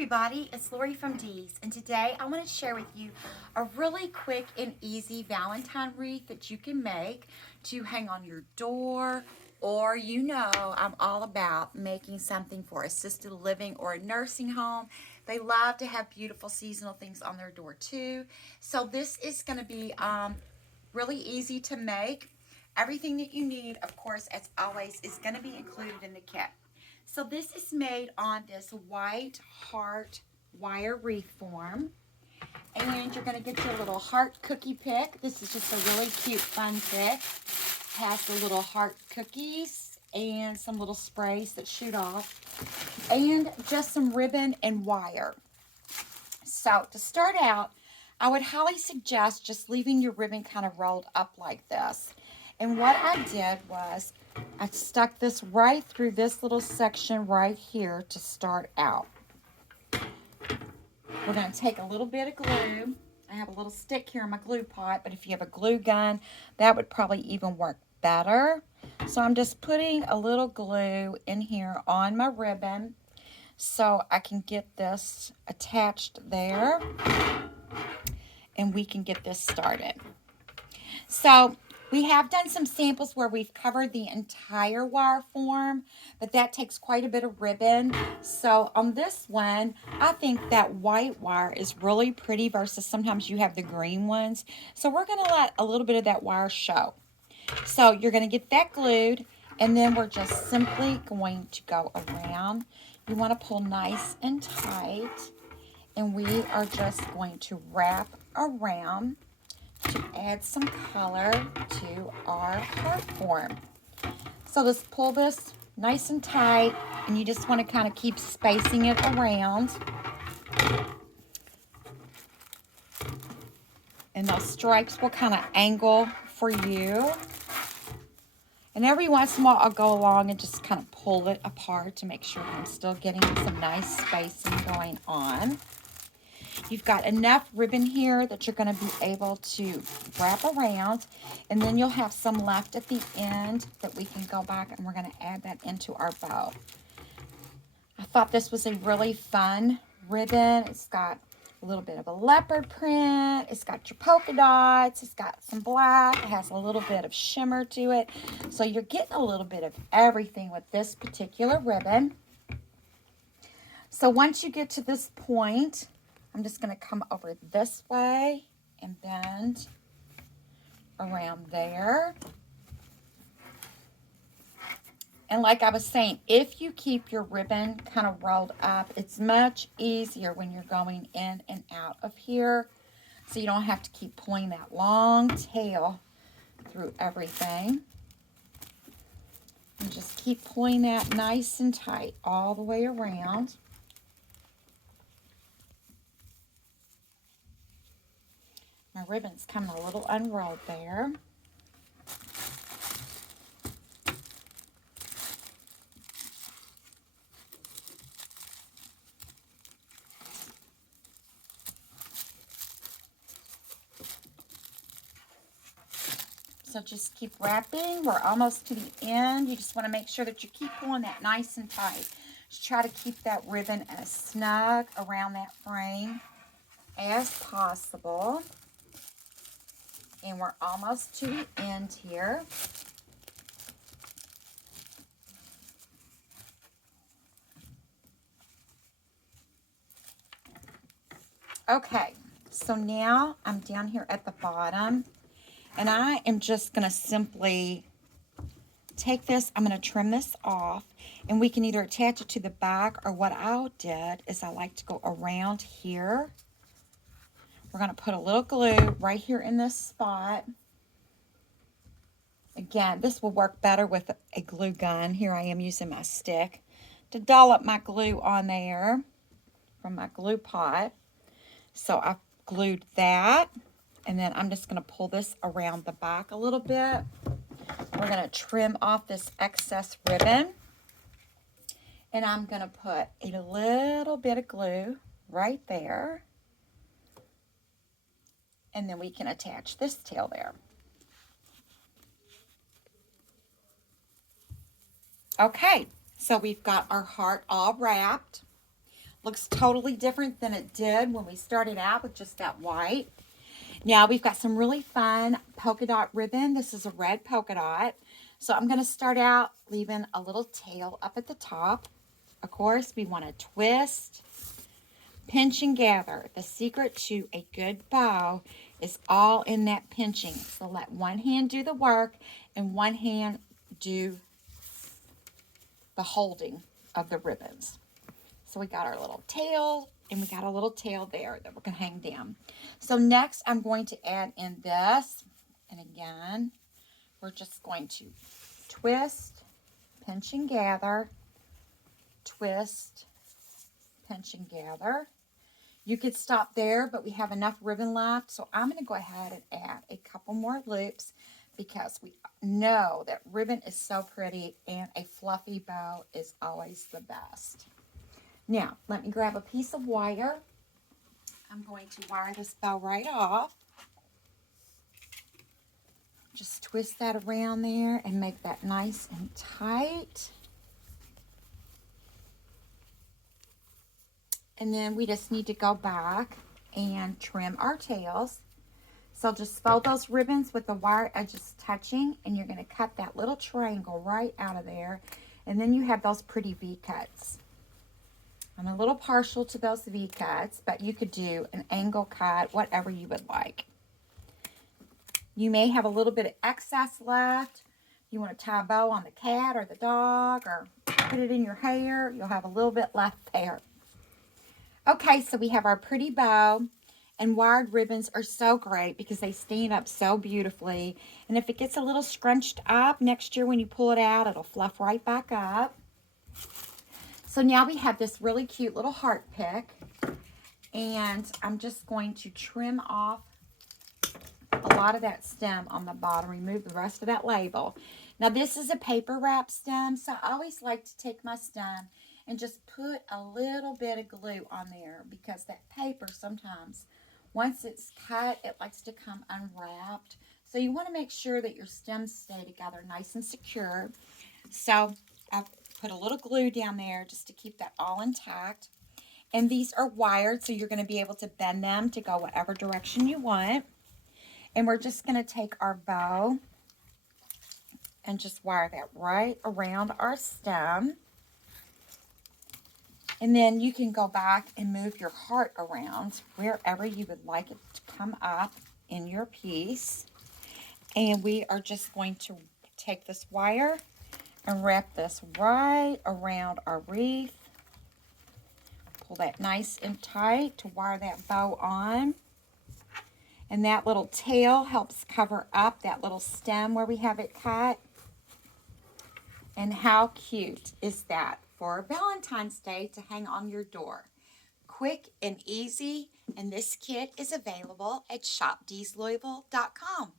everybody, it's Lorie from Dee's, and today I want to share with you a really quick and easy Valentine wreath that you can make to hang on your door, or I'm all about making something for assisted living or a nursing home. They love to have beautiful seasonal things on their door too. So this is going to be really easy to make. Everything that you need, of course, as always, is going to be included in the kit. So this is made on this white heart wire wreath form. And you're going to get your little heart cookie pick. This is just a really cute, fun pick. Has the little heart cookies and some little sprays that shoot off. And just some ribbon and wire. So to start out, I would highly suggest just leaving your ribbon kind of rolled up like this. And what I did was I stuck this right through this little section right here to start out. We're going to take a little bit of glue. I have a little stick here in my glue pot, but if you have a glue gun, that would probably even work better. So I'm just putting a little glue in here on my ribbon so I can get this attached there and we can get this started. So we have done some samples where we've covered the entire wire form, but that takes quite a bit of ribbon. So on this one, I think that white wire is really pretty versus sometimes you have the green ones. So we're going to let a little bit of that wire show. So you're going to get that glued, and then we're just simply going to go around. You want to pull nice and tight, and we are just going to wrap around to add some color to our heart form. So just pull this nice and tight, and you just want to kind of keep spacing it around. And those stripes will kind of angle for you. And every once in a while I'll go along and just kind of pull it apart to make sure I'm still getting some nice spacing going on. You've got enough ribbon here that you're going to be able to wrap around, and then you'll have some left at the end that we can go back and we're going to add that into our bow. I thought this was a really fun ribbon. It's got a little bit of a leopard print. It's got your polka dots. It's got some black. It has a little bit of shimmer to it. So you're getting a little bit of everything with this particular ribbon. So once you get to this point, I'm just going to come over this way and bend around there. And like I was saying, if you keep your ribbon kind of rolled up, it's much easier when you're going in and out of here. So you don't have to keep pulling that long tail through everything. And just keep pulling that nice and tight all the way around. My ribbon's coming a little unrolled there. So just keep wrapping. We're almost to the end. You just want to make sure that you keep pulling that nice and tight. Just try to keep that ribbon as snug around that frame as possible. And we're almost to the end here. Okay, so now I'm down here at the bottom, and I am just going to simply take this, I'm going to trim this off, and we can either attach it to the back, or what I did is I like to go around here. We're going to put a little glue right here in this spot. Again, this will work better with a glue gun. Here I am using my stick to dollop my glue on there from my glue pot. So I've glued that, and then I'm just going to pull this around the back a little bit. We're going to trim off this excess ribbon, and I'm going to put a little bit of glue right there. And then we can attach this tail there. Okay, so we've got our heart all wrapped. Looks totally different than it did when we started out with just that white. Now we've got some really fun polka dot ribbon. This is a red polka dot. So I'm going to start out leaving a little tail up at the top. Of course, we want to twist, pinch, and gather. The secret to a good bow is all in that pinching. So let one hand do the work and one hand do the holding of the ribbons. So we got our little tail, and we got a little tail there that we're going to hang down. So next, I'm going to add in this. And again, we're just going to twist, pinch, and gather. Twist, pinch, and gather. You could stop there, but we have enough ribbon left. So I'm going to go ahead and add a couple more loops because we know that ribbon is so pretty and a fluffy bow is always the best. Now, let me grab a piece of wire. I'm going to wire this bow right off. Just twist that around there and make that nice and tight. And then we just need to go back and trim our tails. So just fold those ribbons with the wire edges touching, and you're going to cut that little triangle right out of there. And then you have those pretty V-cuts. I'm a little partial to those V-cuts, but you could do an angle cut, whatever you would like. You may have a little bit of excess left. You want to tie a bow on the cat or the dog or put it in your hair, you'll have a little bit left there. Okay, so we have our pretty bow, and wired ribbons are so great because they stand up so beautifully. And if it gets a little scrunched up, next year when you pull it out, it'll fluff right back up. So now we have this really cute little heart pick, and I'm just going to trim off a lot of that stem on the bottom, remove the rest of that label. Now this is a paper wrap stem, so I always like to take my stem and just put a little bit of glue on there because that paper sometimes, once it's cut, it likes to come unwrapped. So you want to make sure that your stems stay together nice and secure. So I've put a little glue down there just to keep that all intact. And these are wired, so you're going to be able to bend them to go whatever direction you want. And we're just going to take our bow and just wire that right around our stem. And then you can go back and move your heart around wherever you would like it to come up in your piece. And we are just going to take this wire and wrap this right around our wreath. Pull that nice and tight to wire that bow on. And that little tail helps cover up that little stem where we have it cut. And how cute is that for Valentine's Day to hang on your door? Quick and easy, and this kit is available at shopdeeslouisville.com.